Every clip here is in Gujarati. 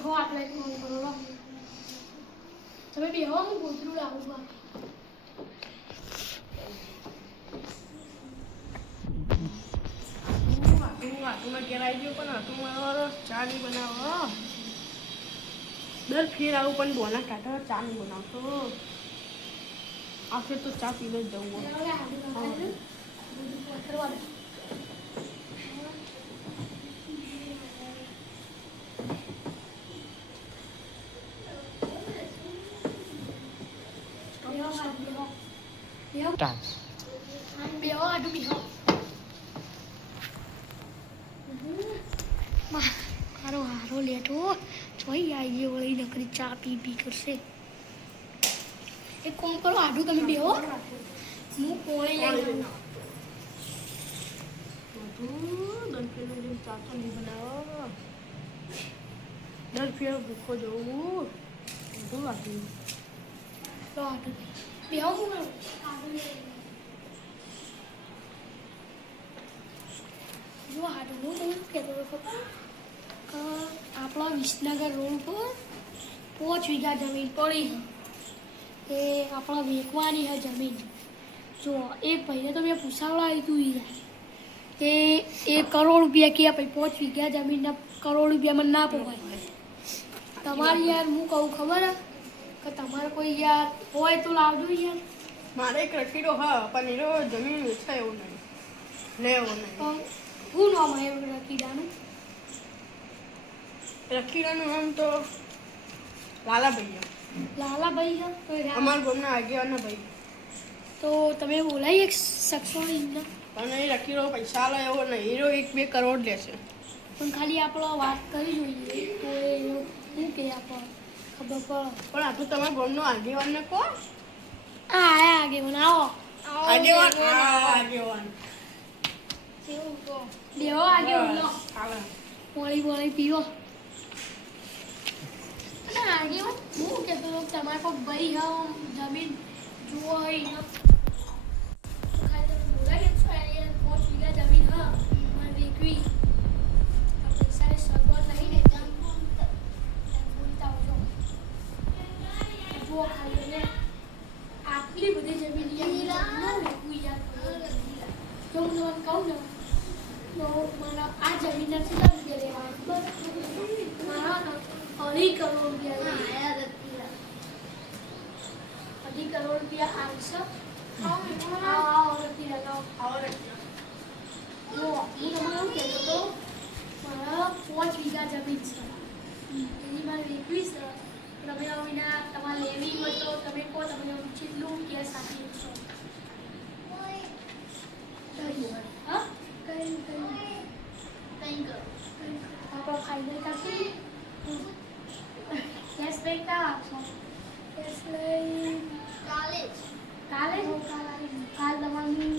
બેહો આપણે એક કામ કરો. તમે બેહો હું ગોતરું લાવું. આટલું આટલું આટલું આટલું બનાવો દર ફેર આવું પણ બોના કાઢો ચા નહીં બનાવતો આ ફેર તો ચા પીને જ જવું બેહો લે, આડું નાખાય છે. બધું પથરવા દે. બેહો, આડું બેહો. મા- મારો હારો લેટો જોઈ આવીએ વળી નકરી ચા પી પી કરશે એક કોમ કરો આડું તમે બેહો હું પોણી લઈ દર ફેર ભૂખો જવું બધું લાગ્યું તો આડું કરું આડું જો આડું હું તમને કહેતો હતો ખબર? કે આપણા વિસનગર રોડ પર પાંચ વીઘા જમીન પડી છે એ આપણા વેચવાની છે જમીન જો એ ભાઈને તો મેં પૂછાવડા આવી ઈ કે એ કરોડ રૂપિયા કે પછી પાંચ વીઘા જમીનના કરોડ રૂપિયામાં ના પોવાય તમારી યાર હું કહું ખબર હે? કે તમારે કોઈ યાર હોય તો લાવજો યાર. મારે એક રખીડો હા પણ એનો જમીન વેચાય એવું નહીં. લેવો એવું નહીં. શું નામ હોય રકીડાનું રખીડાનું નામ તો લાલા ભૈયા લાલાભાઈ રા- અમારા ગામના આગેવાના ભાઈ તો તમે બોલાવી એક શકશો એમને પણ એ રખીડો પૈસા લે એવો નહીં. એનો એક બે કરોડ લેશે. પણ ખાલી આપણો વાત કરી જોઈએ. તો એ શું કહે આપણે ખબર પડે પણ આ તો તમારા ગામનો આગેવાનને કહો આ આયા આગે મને આવો. આગેવાન હા, લો. પોળી પોળી પીવો. કહેતો તમારે કોઈ ભાઈ હ જમીન જુઓ હોય આટલી બધી જમીન જો હું તમને કહું ને તો મારા આ જમીનના કેટલા રૂપિયા લેવા મારા અઢી કરોડ રૂપિયા. અઢી કરોડ રૂપિયા આવશે આવો, આવો, નથી રહેતો. આવો રખીડો. જો, હું તમને એવું કહેતો હતો, મારા પાંચ વીઘા જમીન છે. એની મારે વેચવી તમે એના તમારે લેવી હોય તો તમે કહો તમે જેટલું કેસ આપી શકશો હા? કઈ કઈ આપણે ફાઇનલ કરશું કેશ બેક ના આપશો? કેશ લઈ કાલે કાલે હો, કાલ તમારું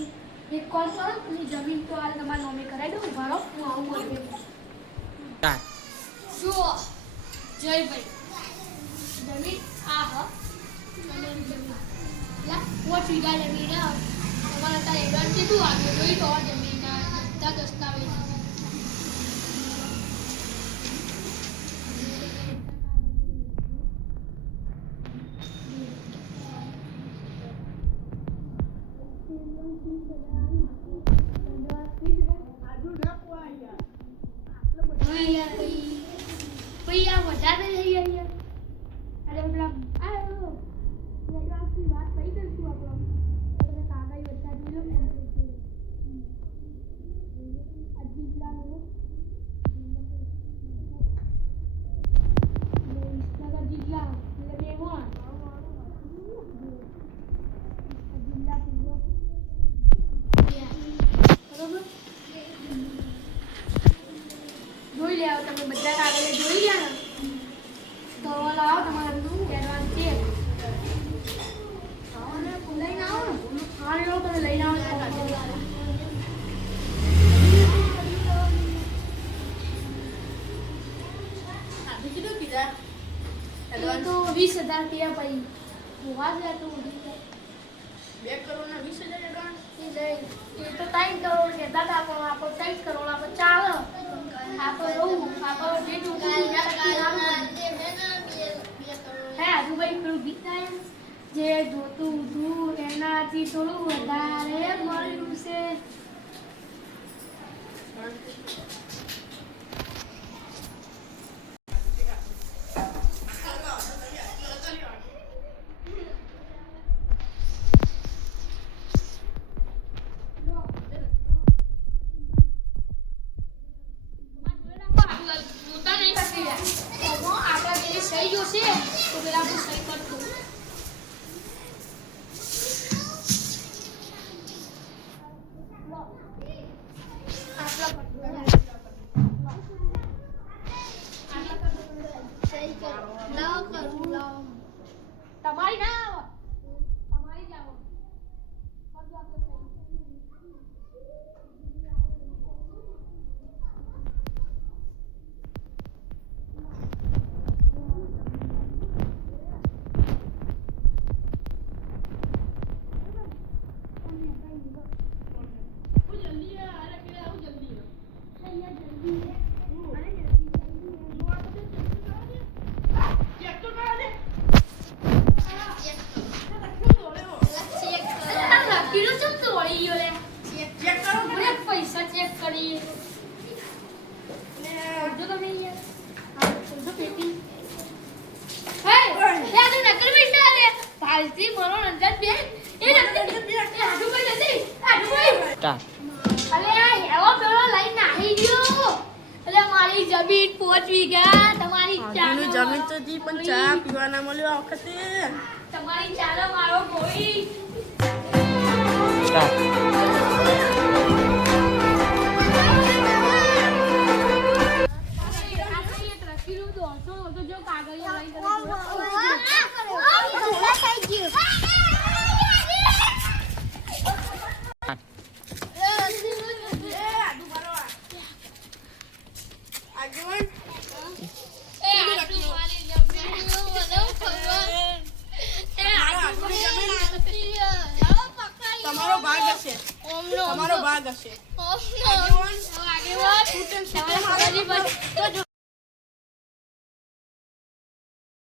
એક કોલ કરો અને જમીન તો હાલ તમારા નોમે કરાવી દઉં ભરો હું આવું બોલી. શું જયભાઈ. જમીન આ હ તમારી જમીન એટલે પાંચ વીઘા જમીન હ. તમારે અત્યારે એડવાન્સ કેટલું આવ્યું જોઈ તો જમીનના બધા દસ્તાવેજ હવે યાર પછી પછી આ વધારે તમારે બધું એડવાન્સ છે આવો ને લઈને આવો ને હા લો તમે લઈને આવો તો વીસ હજાર રૂપિયા પછી જોવા જ તો બે કરોડના વીસ હજાર એડવાન્સ એ તો ત્રણ કરોડ કહેતા હતા પણ આપણે ત્રણ કરોડ આપણે ચાલે આપણે વ્યાજ આપી વિતાયું જે જોતું હતું એનાથી થોડું વધારે મળ્યું છે. સહી જોશે તો પેલા હું સહી કરતું તમારી ના આવો તમારી જ આવો બધું આપણે સહી આ લકીરો ચમ દોડી ગયો લે મને પૈસા ચેક કરી જો તમે યાર હા જો પેટી હે લે નકલ પૈસા લે પાલતી મનોરંજન બે એ નકલ એ હાડુ ભાઈ નથી. હાડુ ભાઈ અલે આ હેવો પેલો લઈને નાહી ગયો. અલે મારી જમીન પોચ વીઘા તમારી ચાલો જમીન તો જી પણ ચા પીવાના મળ્યો આ વખતે. તમારી ચાલો મારો કોઈ આગેવાન તમારો ભાગ હશે તમારો ભાગ હશે. જો